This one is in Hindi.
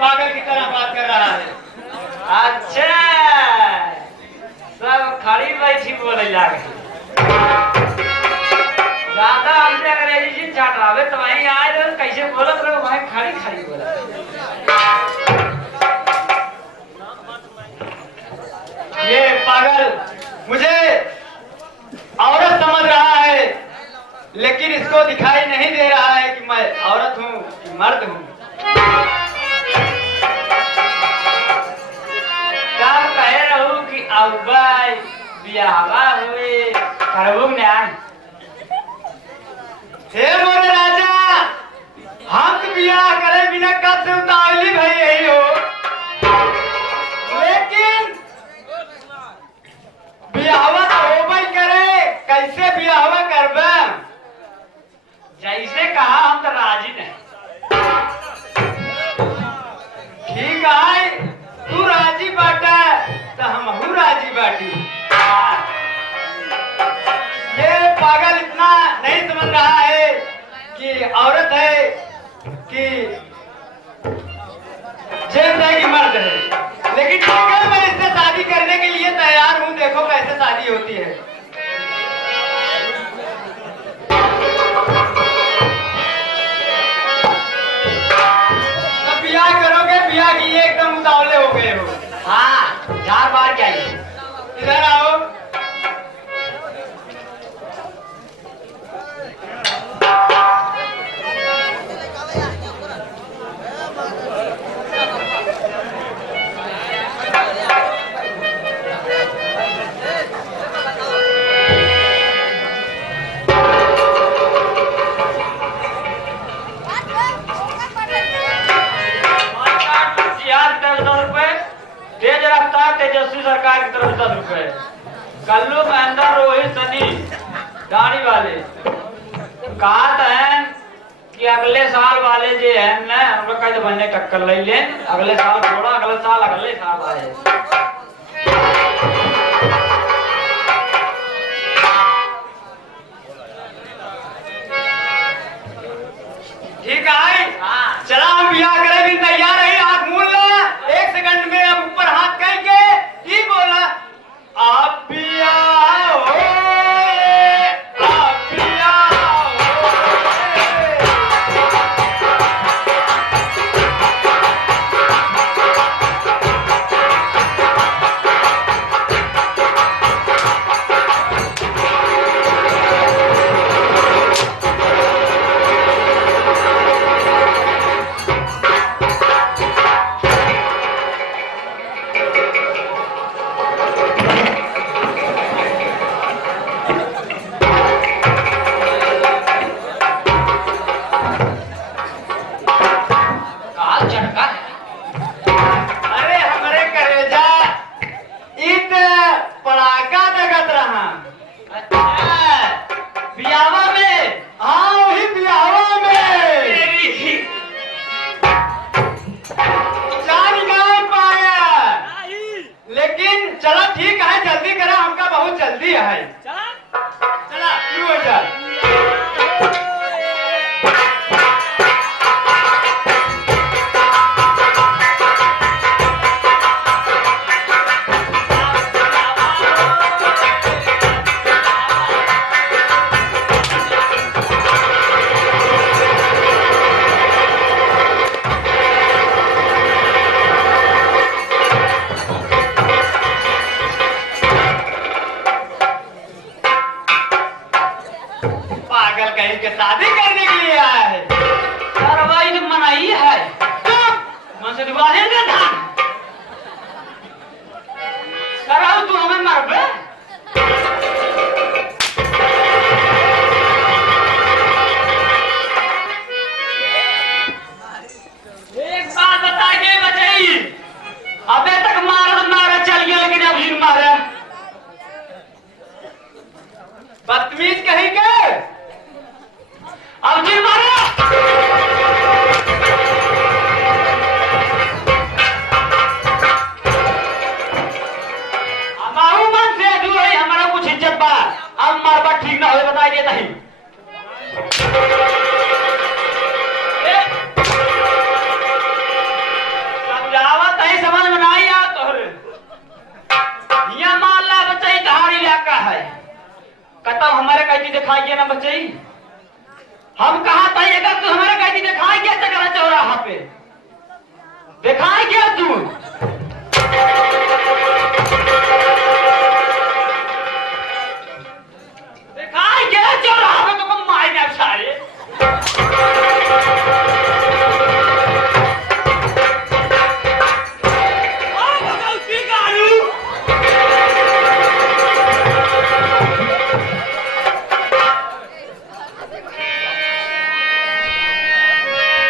पागल की तरह बात कर रहा है। अच्छा सब खड़ी बैठी बोले लागे ज्यादा हमसे अंग्रेजी से छाटावे तो वहीं आए रहे कैसे बोलत रहे वहीं खड़ी खड़ी बोला। ये पागल मुझे औरत समझ रहा है, लेकिन इसको दिखाई नहीं दे रहा है कि मैं औरत हूँ कि मर्द हूँ। तब कहे रहूं कि अब्बाई बियाहवा हुए करबू न्याय। हे मोरे राजा, हम तो बियाह करे बिना कब से उतावली भाई यही हो, लेकिन बियाहवा तो होबे करे। कैसे बियाहवा करबे? जैसे कहा हम तो राजी नहीं। ठीक है, तू राजी बाटा तो हमहू राजी बाटी। ये पागल इतना नहीं समझ रहा है कि औरत है कि जेंट्स है कि मर्द है, लेकिन ठीक है, मैं इससे शादी करने के लिए तैयार हूँ। देखो कैसे शादी होती है। तो ब्याह करोगे, ब्याह के लिए एकदम उतावले हो गए हो। हाँ 4 बार क्या है? इधर आओ। तेज रफ्तार तेजस्वी सरकार की तरफ 10 रुपए। कल्लू महेंद्र रोहित सनी दाढ़ी वाले कहा है कि अगले साल वाले जो है ना हम लोग कैसे बनने टक्कर ले लें। अगले साल छोड़ा, अगले साल आए। ठीक है, चला हम ब्याह करे भी तैयार है। हाथ मूल ला, 1 सेकंड में हम ऊपर हाथ करके की बोला, आप ब्याह हो, आप ब्याह हो। के शादी करने के लिए आया है। कार्रवाई ने मनाई है। मन से दुआहे दे धान कराओ तू हमें मारबे। एक बात बता के बचाई, अबे तक मारा चल गया लेकिन अब नहीं मारा। बदतमीज कहीं के अब जी मारा। हमारू मन से जो है हमारा कुछ हम कहा था अगर तू हमारे कैदी दिखाई क्या चकरा चौराहा पे दिखाई क्या तू